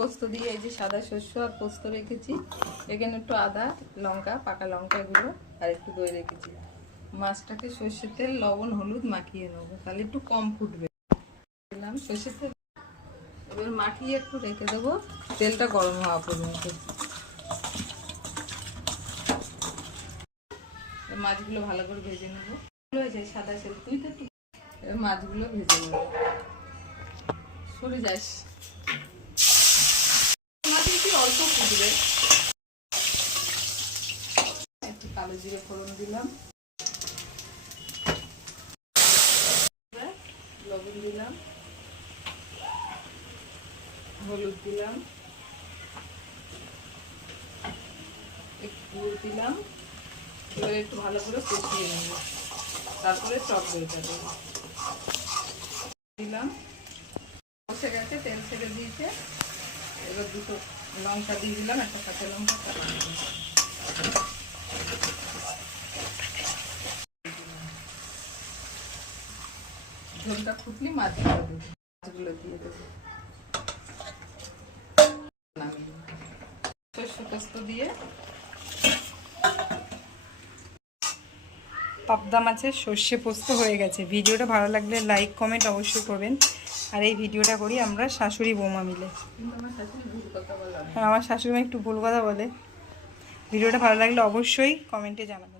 পোস্ত দিয়ে এই যে সাদা শস্য আর পোস্ত রেখেছি, এখানে একটু আদা লঙ্কা পাকা লঙ্কা এগুলো আর একটু দই রেখেছি। মাছটাকে সর্ষের তেল লবণ হলুদ মাখিয়ে নেবো, তাহলে একটু কম ফুটবে। দিলাম সর্ষের তেল, এবার মাখিয়ে একটু রেখে দেবো তেলটা গরম হওয়া পর্যন্ত। মাছগুলো ভালো করে ভেজে নেবো, হয়েছে সাদা তেল, তুই তো একটু মাছগুলো ভেজে নেবো, সরে যাস, অল্প ফুটবে। একটু কালো জিরে ফোড়ন দিলাম, লবণ দিলাম, হলুদ দিলাম, একটু গুড় দিলাম। এবার একটু ভালো করে কষিয়ে নেব, তারপরে টক দইটা দেবো। দিলাম, কষে গেছে, তেল ছেড়ে দিয়েছে। এবার দুটো লঙ্কা দিয়ে দিলাম, একটা কাঁচা লঙ্কা কাটা দিলাম। ঝোলটা ফুটলি মাছগুলো দেবো, মাছগুলো দিয়ে দেবো। সর্ষে পোস্ত দিয়ে পাবদা মাছের সর্ষে পোস্ত হয়ে গেছে। ভিডিওটা ভালো লাগলে লাইক কমেন্ট অবশ্যই করবেন। আর এই ভিডিওটা করি আমরা শাশুড়ি বৌমা মিলে। হ্যাঁ, আমার শাশুড়ি মা একটু ভুল কথা বলে। ভিডিওটা ভালো লাগলে অবশ্যই কমেন্টে জানাবেন।